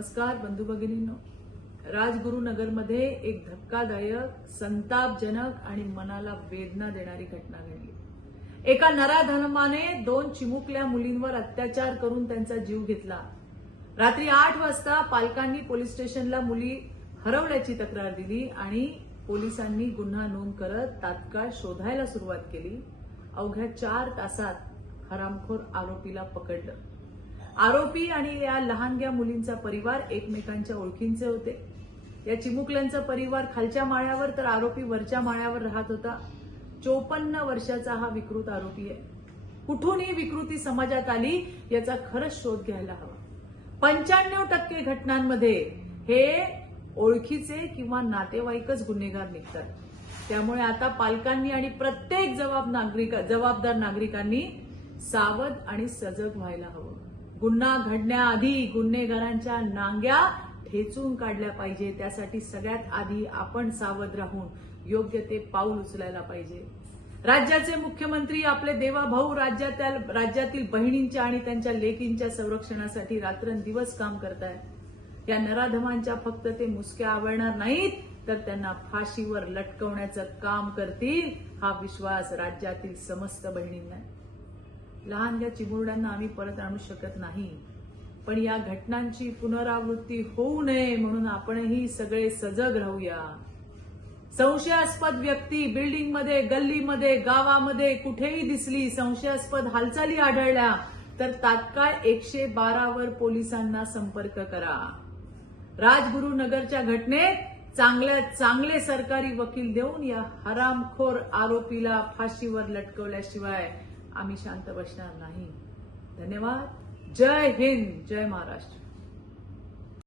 नमस्कार बंधू भगिनींनो. राजगुरुनगरमध्ये एक धक्कादायक संतापजनक आणि मनाला वेदना देणारी घटना घडली. एका नराधर्माने दोन चिमुकल्या मुलींवर अत्याचार करून त्यांचा जीव घेतला. रात्री आठ वाजता पालकांनी पोलीस स्टेशनला मुली हरवल्याची तक्रार दिली आणि पोलिसांनी गुन्हा नोंद करत तात्काळ शोधायला सुरुवात केली. अवघ्या चार तासात हरामखोर आरोपीला पकडलं. आरोपी आणि या लहानग्या मुलींचा परिवार एकमेकांच्या ओळखींचे होते. या चिमुकल्यांचा परिवार खालच्या माळ्यावर तर आरोपी वरच्या माळ्यावर राहत होता. चोपन्न वर्षाचा हा विकृत आरोपी आहे. कुठून ही विकृती समाजात आली याचा खरंच शोध घ्यायला हवा. पंच्याण्णव टक्के घटनांमध्ये हे ओळखीचे किंवा नातेवाईकच गुन्हेगार निघतात. त्यामुळे आता पालकांनी आणि प्रत्येक जबाब नागरिक जबाबदार नागरिकांनी सावध आणि सजग व्हायला हवं. गुन्हा घडण्याआधी गुन्हेगारांच्या नांग्या ठेचून काढल्या पाहिजे. त्यासाठी सगळ्यात आधी आपण सावध राहून योग्य ते पाऊल उचलायला पाहिजे. राज्याचे मुख्यमंत्री आपले देवाभाऊ राज्यातील राज्यातील बहिणींच्या आणि त्यांच्या लेकींच्या संरक्षणासाठी रात्रंदिवस काम करतायत या नराधमांच्या फक्त ते मुसक्या आवळणार नाहीत तर त्यांना फाशीवर लटकवण्याचं काम करतील हा विश्वास राज्यातील समस्त बहिणींना आहे. लहान या चिमुरड्यांना आम्ही परत आणू शकत नाही. पण या घटनांची पुनरावृत्ती होऊ नये म्हणून आपणही सगळे सजग राहूया. संशयास्पद व्यक्ती बिल्डिंगमध्ये गल्लीमध्ये गावामध्ये कुठेही दिसली संशयास्पद हालचाली आढळल्या तर तात्काळ एकशे बारावर पोलिसांना संपर्क करा. राजगुरुनगरच्या घटनेत चांगल्या चांगले सरकारी वकील देऊन या हरामखोर आरोपीला फाशीवर लटकवल्याशिवाय आम्ही शांत बसणार नाही. धन्यवाद. जय हिंद. जय महाराष्ट्र.